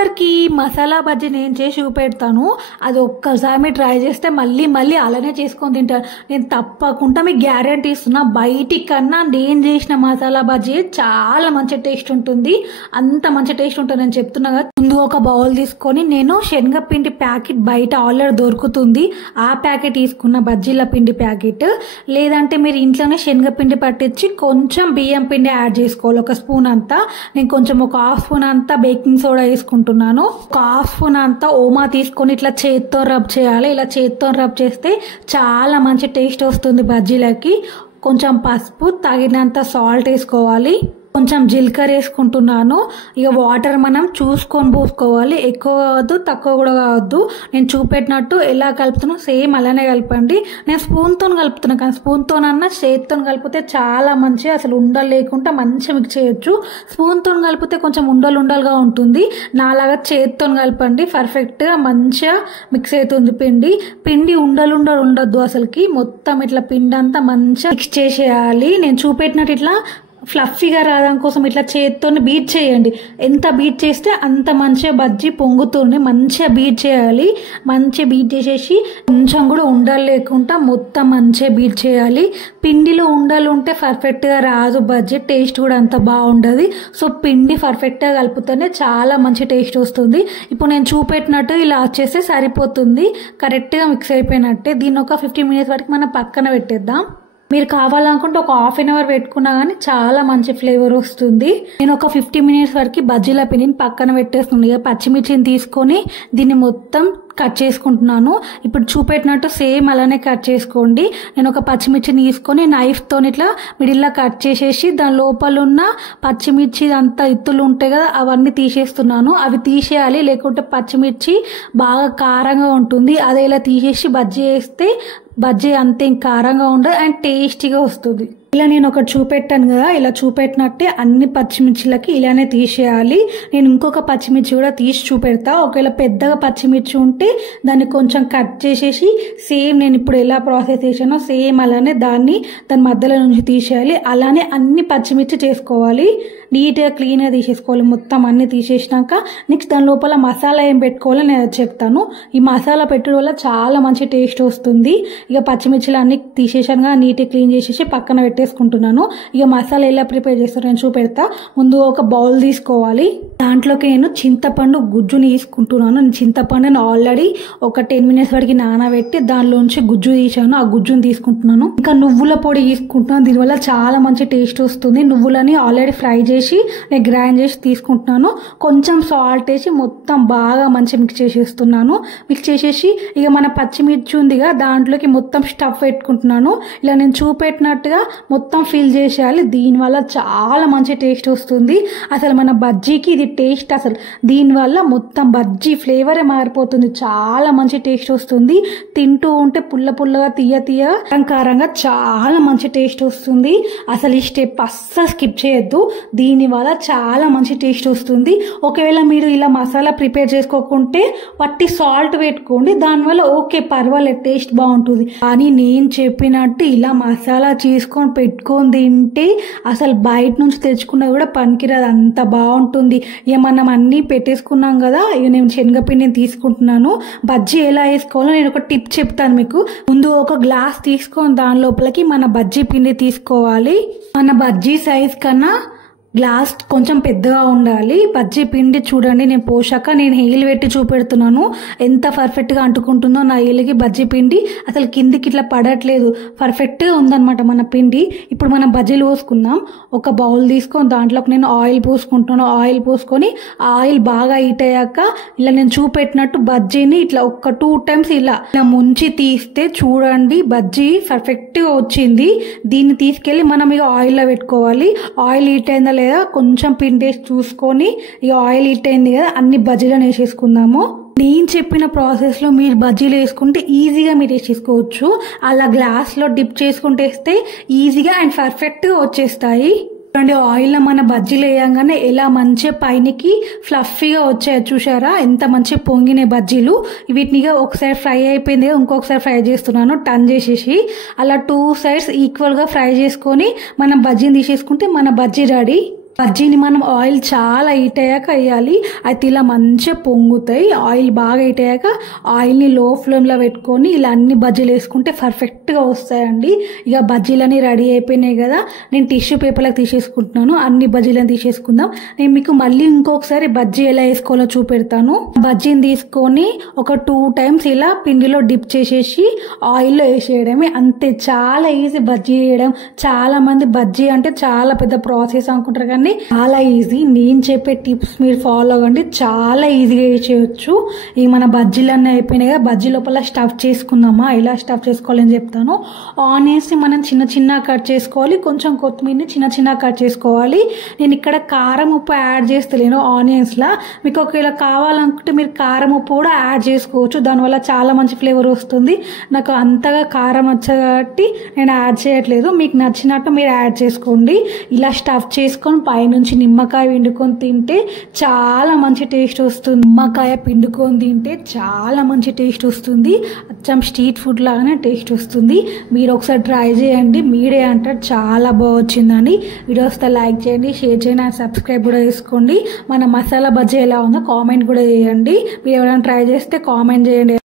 అందరికీ మసాలా బజ్జీ నేను చేసి చూపెడతాను. అది ఒక్కసారి మీరు ట్రై చేస్తే మళ్ళీ మళ్ళీ అలానే చేసుకొని తింటారు. నేను తప్పకుండా మీకు గ్యారంటీ ఇస్తున్నా. బయటి కన్నా నేను చేసిన మసాలా బజ్జీ చాలా మంచి టేస్ట్ ఉంటుంది. అంత మంచి టేస్ట్ ఉంటుంది నేను చెప్తున్నా కదా. ముందు ఒక బౌల్ తీసుకొని నేను శనగపిండి ప్యాకెట్ బయట ఆల్రెడీ దొరుకుతుంది, ఆ ప్యాకెట్ తీసుకున్న బజ్జీల పిండి ప్యాకెట్. లేదంటే మీరు ఇంట్లోనే శనగపిండి పట్టించి కొంచెం బియ్యం పిండి యాడ్ చేసుకోవాలి, ఒక స్పూన్ అంతా. నేను కొంచెం ఒక హాఫ్ స్పూన్ అంతా బేకింగ్ సోడా వేసుకుంటున్నాను. ఒక హాఫ్ స్పూన్ అంతా ఓమా తీసుకొని ఇట్లా చేత్తో రబ్ చేయాలి. ఇలా చేత్తో రబ్ చేస్తే చాలా మంచి టేస్ట్ వస్తుంది బజ్జీలకి. కొంచెం పసుపు, తగినంత సాల్ట్ వేసుకోవాలి. కొంచెం జీలకర్ర వేసుకుంటున్నాను. ఇక వాటర్ మనం చూసుకొని పోసుకోవాలి, ఎక్కువ కావద్దు తక్కువ కూడా కావద్దు. నేను చూపెట్టినట్టు ఎలా కలుపుతున్నా సేమ్ అలానే కలపండి. నేను స్పూన్తో కలుపుతున్నా, కానీ స్పూన్తోనన్నా చేతితో కలిపితే చాలా మంచి, అసలు ఉండలు లేకుండా మంచిగా మిక్స్ చేయొచ్చు. స్పూన్తో కలిపితే కొంచెం ఉండలుగా ఉంటుంది. నాలాగా చేతితో కలపండి, పర్ఫెక్ట్గా మంచిగా మిక్స్ అవుతుంది పిండి ఉండలు ఉండొద్దు అసలుకి. మొత్తం ఇట్లా పిండి అంతా మంచిగా మిక్స్ చేసేయాలి. నేను చూపెట్టినట్టు ఇట్లా ఫ్లఫీగా రావడం కోసం ఇట్లా చేతితో బీట్ చేయండి. ఎంత బీట్ చేస్తే అంత మంచిగా బజ్జీ పొంగుతుంది. మంచిగా బీట్ చేయాలి. మంచిగా బీట్ చేసేసి కొంచెం కూడా ఉండలు లేకుండా మొత్తం మంచిగా బీట్ చేయాలి. పిండిలో ఉండలు ఉంటే పర్ఫెక్ట్గా రాదు బజ్జీ, టేస్ట్ కూడా అంత బాగుండదు. సో పిండి పర్ఫెక్ట్గా కలిపితేనే చాలా మంచి టేస్ట్ వస్తుంది. ఇప్పుడు నేను చూపెట్టినట్టు ఇలా వచ్చేస్తే సరిపోతుంది, కరెక్ట్గా మిక్స్ అయిపోయినట్టే. దీన్ని ఒక 15 మినిట్స్ వరకు మనం పక్కన పెట్టేద్దాం. మీరు కావాలనుకుంటే ఒక హాఫ్ అన్ అవర్ పెట్టుకున్నా కానీ చాలా మంచి ఫ్లేవర్ వస్తుంది. నేను ఒక 15 మినిట్స్ వరకు బజ్జీల పిండిని పక్కన పెట్టేస్తుంది. ఇక పచ్చిమిర్చిని తీసుకొని దీన్ని మొత్తం కట్ చేసుకుంటున్నాను. ఇప్పుడు చూపెట్టినట్టు సేమ్ అలానే కట్ చేసుకోండి. నేను ఒక పచ్చిమిర్చిని తీసుకొని నైఫ్తో ఇట్లా మిడిల్లో కట్ చేసేసి దాని లోపల ఉన్న పచ్చిమిర్చి అంతా ఇత్తులు ఉంటాయి కదా అవన్నీ తీసేస్తున్నాను. అవి తీసేయాలి, లేకుంటే పచ్చిమిర్చి బాగా కారంగా ఉంటుంది. అదే ఇలా తీసేసి బజ్జీ వేస్తే బజ్జీ అంతేం కారంగా ఉండదు అండ్ టేస్టీగా వస్తుంది. ఇలా నేను ఒకటి చూపెట్టాను కదా, ఇలా చూపెట్టినట్టే అన్ని పచ్చిమిర్చిలకి ఇలానే తీసేయాలి. నేను ఇంకొక పచ్చిమిర్చి కూడా తీసి చూపెడతా. ఒకవేళ పెద్దగా పచ్చిమిర్చి ఉంటే దాన్ని కొంచెం కట్ చేసేసి సేమ్ నేను ఇప్పుడు ఎలా ప్రాసెస్ చేశానో సేమ్ అలానే దాని మధ్యలో నుంచి తీసేయాలి. అలానే అన్ని పచ్చిమిర్చి చేసుకోవాలి. నీట్గా క్లీన్గా తీసేసుకోవాలి. మొత్తం అన్ని తీసేసినాక నెక్స్ట్ దాని లోపల మసాలా ఏం పెట్టుకోవాలో నేను చెప్తాను. ఈ మసాలా పెట్టడం వల్ల చాలా మంచి టేస్ట్ వస్తుంది. ఇక పచ్చిమిర్చిలు అన్ని తీసేసానుగా నీట్గా క్లీన్ చేసేసి పక్కన పెట్టేసుకుంటున్నాను. ఇక మసాలా ఎలా ప్రిపేర్ చేస్తారో నేను చూపెడతా. ముందు ఒక బౌల్ తీసుకోవాలి. దాంట్లోకి నేను చింతపండు గుజ్జుని తీసుకుంటున్నాను. నేను చింతపండుని ఆల్రెడీ ఒక 10 మినిట్స్ వరకు నానబెట్టి దానిలోంచి గుజ్జు తీసాను. ఆ గుజ్జుని తీసుకుంటున్నాను. ఇంకా నువ్వుల పొడి తీసుకుంటున్నాను. దీనివల్ల చాలా మంచి టేస్ట్ వస్తుంది. నువ్వులని ఆల్రెడీ ఫ్రై చేసి నేను గ్రైండ్ చేసి తీసుకుంటున్నాను. కొంచెం సాల్ట్ వేసి మొత్తం బాగా మంచి మిక్స్ చేసేస్తున్నాను. మిక్స్ చేసేసి ఇక మన పచ్చిమిర్చి ఉందిగా దాంట్లోకి మొత్తం స్టఫ్ పెట్టుకుంటున్నాను. ఇలా నేను చూపెట్టినట్టుగా మొత్తం ఫిల్ చేసేయాలి. దీనివల్ల చాలా మంచి టేస్ట్ వస్తుంది. అసలు మన బజ్జీకి ఇది టేస్ట్, అసలు దీనివల్ల మొత్తం బజ్జీ ఫ్లేవరే మారిపోతుంది. చాలా మంచి టేస్ట్ వస్తుంది. తింటూ ఉంటే పుల్లగా తీయగా కారంగా చాలా మంచి టేస్ట్ వస్తుంది. అసలు ఈ స్టెప్ అస్సలు స్కిప్ చేయొద్దు. దీనివల్ల చాలా మంచి టేస్ట్ వస్తుంది. ఒకవేళ మీరు ఇలా మసాలా ప్రిపేర్ చేసుకోకుంటే వట్టి సాల్ట్ పెట్టుకోండి, దానివల్ల ఓకే పర్వాలేదు టేస్ట్ బాగుంటుంది. కానీ నేను చెప్పినట్టు ఇలా మసాలా చేసుకొని పెట్టుకొని తింటే అసలు బయట నుంచి తెచ్చుకున్నా కూడా పనికిరాదు, అంత బాగుంటుంది. ఇక మనం అన్నీ పెట్టేసుకున్నాం కదా, ఇక నేను శనగపిండిని తీసుకుంటున్నాను. బజ్జీ ఎలా వేసుకోవాలో నేను ఒక టిప్ చెప్తాను మీకు. ముందు ఒక గ్లాస్ తీసుకొని దాని లోపలికి మన బజ్జీ పిండి తీసుకోవాలి. మన బజ్జీ సైజ్ కన్నా గ్లాస్ కొంచెం పెద్దగా ఉండాలి. బజ్జీ పిండి చూడండి, నేను పోషాక నేను హీల్ పెట్టి చూపెడుతున్నాను ఎంత పర్ఫెక్ట్గా అంటుకుంటుందో నా హీల్కి బజ్జీ పిండి. అసలు కిందికి ఇట్లా పడట్లేదు, పర్ఫెక్ట్గా ఉందన్నమాట మన పిండి. ఇప్పుడు మనం బజ్జీలు పోసుకుందాం. ఒక బౌల్ తీసుకొని దాంట్లోకి నేను ఆయిల్ పోసుకుంటున్నాను. ఆయిల్ పోసుకొని ఆయిల్ బాగా హీట్ అయ్యాక ఇలా నేను చూపెట్టినట్టు బజ్జీని ఇట్లా ఒక 2 టైమ్స్ ఇలా ముంచి తీస్తే చూడండి బజ్జీ పర్ఫెక్ట్గా వచ్చింది. దీన్ని తీసుకెళ్ళి మనం ఇక ఆయిల్లో పెట్టుకోవాలి. ఆయిల్ హీట్ అయిందా లేదా కొంచెం పిండి వేసి చూసుకొని ఇక ఆయిల్ హీట్ అయింది కదా అన్ని బజ్జీలను వేసేసుకుందాము. నేను చెప్పిన ప్రాసెస్లో మీరు బజ్జీలు వేసుకుంటే ఈజీగా మీరు వేసేసుకోవచ్చు. అలా గ్లాస్లో డిప్ చేసుకుంటే వేస్తే ఈజీగా అండ్ పర్ఫెక్ట్గా వచ్చేస్తాయి. చూడండి ఆయిల్లో మన బజ్జీలు వేయంగానే ఎలా మంచిగా పైనకి ఫ్లఫీగా వచ్చాయి చూసారా, ఎంత మంచిగా పొంగినాయి బజ్జీలు. వీటినిగా ఒకసారి ఫ్రై అయిపోయింది, ఇంకొకసారి ఫ్రై చేస్తున్నాను టర్న్ చేసేసి. అలా 2 సైడ్స్ ఈక్వల్గా ఫ్రై చేసుకొని మనం బజ్జీని తీసేసుకుంటే మన బజ్జీ రెడీ. బజ్జీని మనం ఆయిల్ చాలా హీట్ అయ్యాక వేయాలి. అయితే ఇలా మంచిగా పొంగుతాయి. ఆయిల్ బాగా హీట్ అయ్యాక ఆయిల్ని లో ఫ్లేమ్లో పెట్టుకొని ఇలా అన్ని బజ్జీలు వేసుకుంటే పర్ఫెక్ట్గా వస్తాయండి. ఇక బజ్జీలన్నీ రెడీ అయిపోయినాయి కదా, నేను టిష్యూ పేపర్లకు తీసేసుకుంటున్నాను. అన్ని బజ్జీలను తీసేసుకుందాం. నేను మీకు మళ్ళీ ఇంకొకసారి బజ్జీ ఎలా వేసుకోవాలో చూపెడతాను. బజ్జీని తీసుకొని ఒక 2 times ఇలా పిండిలో డిప్ చేసేసి ఆయిల్లో వేసేయడమే, అంతే. చాలా ఈజీ బజ్జీ వేయడం. చాలా మంది బజ్జీ అంటే చాలా పెద్ద ప్రాసెస్ అనుకుంటారు, కానీ చాలా ఈజీ. నేను చెప్పే టిప్స్ మీరు ఫాలో అవ్వండి, చాలా ఈజీగా చేయొచ్చు. ఈ మన బజ్జీలు అన్నీ అయిపోయినాయి కదా, బజ్జీ లోపల స్టఫ్ చేసుకుందామా. ఎలా స్టఫ్ చేసుకోవాలని చెప్తాను. ఆనియన్స్ని మనం చిన్న చిన్న కట్ చేసుకోవాలి, కొంచెం కొత్తిమీరని చిన్న చిన్న కట్ చేసుకోవాలి. నేను ఇక్కడ కారం ఉప్పు యాడ్ చేస్తలేను ఆనియన్స్లా. మీకు ఒకవేళ కావాలనుకుంటే మీరు కారం ఉప్పు కూడా యాడ్ చేసుకోవచ్చు, దానివల్ల చాలా మంచి ఫ్లేవర్ వస్తుంది. నాకు అంతగా కారం వచ్చేది కాబట్టి నేను యాడ్ చేయట్లేదు, మీకు నచ్చినట్టు మీరు యాడ్ చేసుకోండి. ఇలా స్టఫ్ చేసుకొని పైనుంచి నిమ్మకాయ పిండుకొని తింటే చాలా మంచి టేస్ట్ వస్తుంది. నిమ్మకాయ పిండుకొని తింటే చాలా మంచి టేస్ట్ వస్తుంది, అచ్చం స్ట్రీట్ ఫుడ్ లాగానే టేస్ట్ వస్తుంది. మీరు ఒకసారి ట్రై చేయండి, మీరే అంటారు చాలా బాగా వచ్చిందని. వీడియో వస్తే లైక్ చేయండి, షేర్ చేయండి అండ్ సబ్స్క్రైబ్ కూడా చేసుకోండి. మన మసాలా బజ్జీ ఎలా ఉందో కామెంట్ కూడా చేయండి. మీరు ఎవరైనా ట్రై చేస్తే కామెంట్ చేయండి.